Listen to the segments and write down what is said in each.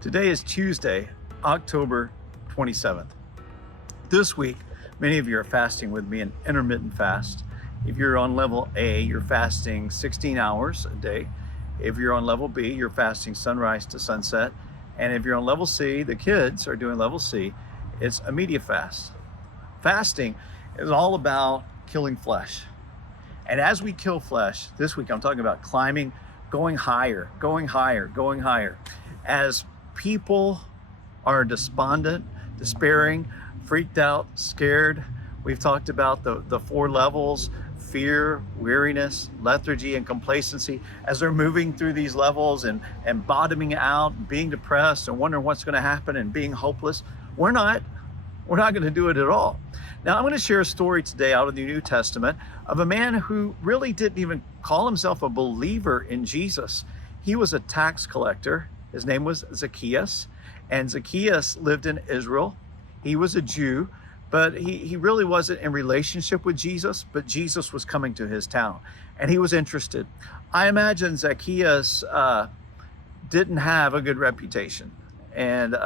Today is Tuesday, October 27th. This week, many of you are fasting with me an intermittent fast. If you're on level A, you're fasting 16 hours a day. If you're on level B, you're fasting sunrise to sunset. And if you're on level C, the kids are doing level C, it's a media fast. Fasting is all about killing flesh. And as we kill flesh, this week I'm talking about climbing, going higher, going higher, going higher. As people are despondent, despairing, freaked out, scared, we've talked about the four levels: fear, weariness, lethargy, and complacency. As they're moving through these levels and bottoming out, being depressed and wondering what's going to happen and being hopeless, we're not going to do it at all. Now, I'm going to share a story today out of the New Testament of a man who really didn't even call himself a believer in Jesus. He was a tax collector. His name was Zacchaeus, and Zacchaeus lived in Israel. He was a Jew, but he really wasn't in relationship with Jesus, but Jesus was coming to his town, and he was interested. I imagine Zacchaeus didn't have a good reputation, and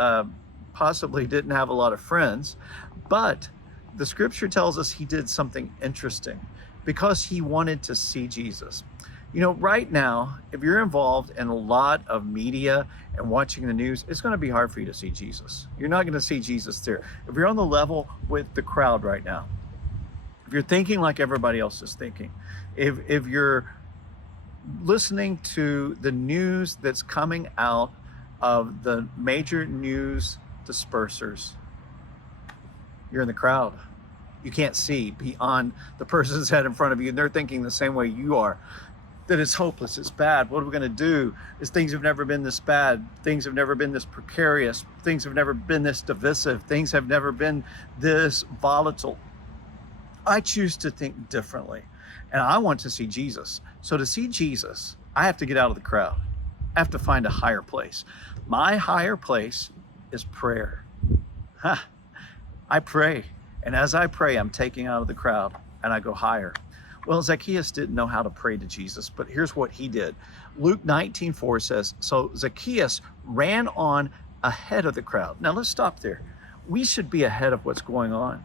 possibly didn't have a lot of friends, but the scripture tells us he did something interesting because he wanted to see Jesus. You know, right now, if you're involved in a lot of media and watching the news, it's going to be hard for you to see Jesus. You're not going to see Jesus there. If you're on the level with the crowd right now, if you're thinking like everybody else is thinking, if you're listening to the news that's coming out of the major news dispersers, you're in the crowd. You can't see beyond the person's head in front of you, and they're thinking the same way you are, that it's hopeless, it's bad. What are we going to do? Things have never been this bad. Things have never been this precarious. Things have never been this divisive. Things have never been this volatile. I choose to think differently, and I want to see Jesus. So to see Jesus, I have to get out of the crowd. I have to find a higher place. My higher place is prayer. I pray, and as I pray, I'm taking out of the crowd, and I go higher. Well, Zacchaeus didn't know how to pray to Jesus, but here's what he did. Luke 19:4 says, so Zacchaeus ran on ahead of the crowd. Now let's stop there. We should be ahead of what's going on.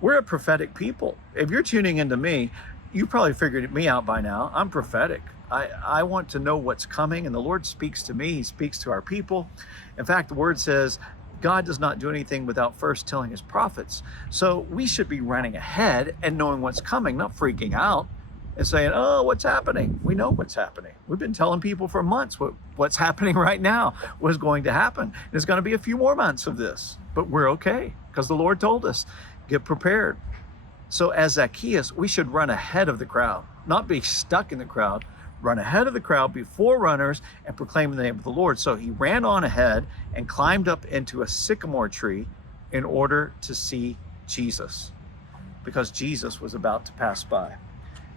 We're a prophetic people. If you're tuning into me, you probably figured me out by now. I'm prophetic. I want to know what's coming, and the Lord speaks to me. He speaks to our people. In fact, the word says, God does not do anything without first telling his prophets. So we should be running ahead and knowing what's coming, not freaking out and saying, oh, what's happening? We know what's happening. We've been telling people for months what's happening right now was going to happen. There's going to be a few more months of this, but we're okay because the Lord told us, get prepared. So as Zacchaeus, we should run ahead of the crowd, not be stuck in the crowd. Run ahead of the crowd before runners and proclaim the name of the Lord. So he ran on ahead and climbed up into a sycamore tree in order to see Jesus, because Jesus was about to pass by.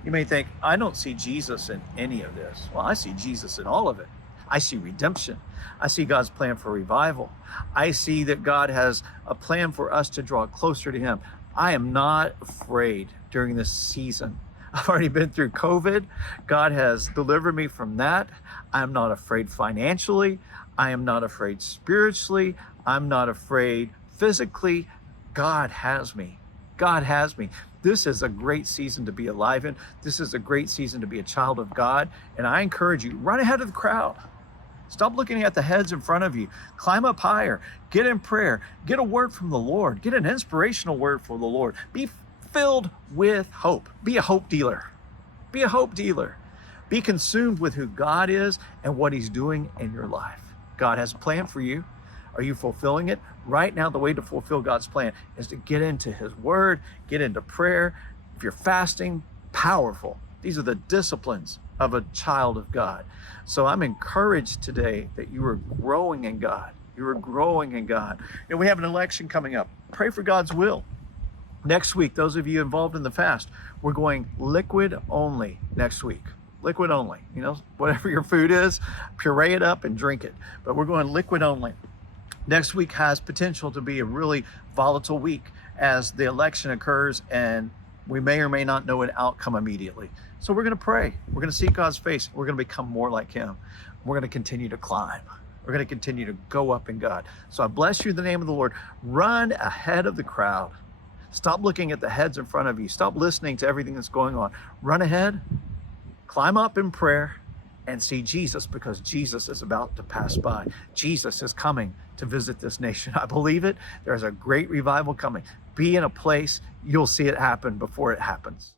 You may think, I don't see Jesus in any of this. Well, I see Jesus in all of it. I see redemption. I see God's plan for revival. I see that God has a plan for us to draw closer to him. I am not afraid during this season. I've already been through COVID. God has delivered me from that. I'm not afraid financially. I am not afraid spiritually. I'm not afraid physically. God has me. God has me. This is a great season to be alive in. This is a great season to be a child of God. And I encourage you, run ahead of the crowd. Stop looking at the heads in front of you. Climb up higher. Get in prayer. Get a word from the Lord. Get an inspirational word from the Lord. Be filled with hope. Be a hope dealer. Be a hope dealer. Be consumed with who God is and what he's doing in your life. God has a plan for you. Are you fulfilling it? Right now, the way to fulfill God's plan is to get into his word, get into prayer. If you're fasting, powerful. These are the disciplines of a child of God. So I'm encouraged today that you are growing in God. You are growing in God. And we have an election coming up. Pray for God's will. Next week, those of you involved in the fast, we're going liquid only next week. Liquid only. You know, whatever your food is, puree it up and drink it. But we're going liquid only. Next week has potential to be a really volatile week as the election occurs, and we may or may not know an outcome immediately. So we're going to pray. We're going to seek God's face. We're going to become more like him. We're going to continue to climb. We're going to continue to go up in God. So I bless you in the name of the Lord. Run ahead of the crowd. Stop looking at the heads in front of you. Stop listening to everything that's going on. Run ahead, climb up in prayer, and see Jesus, because Jesus is about to pass by. Jesus is coming to visit this nation. I believe it. There's a great revival coming. Be in a place, you'll see it happen before it happens.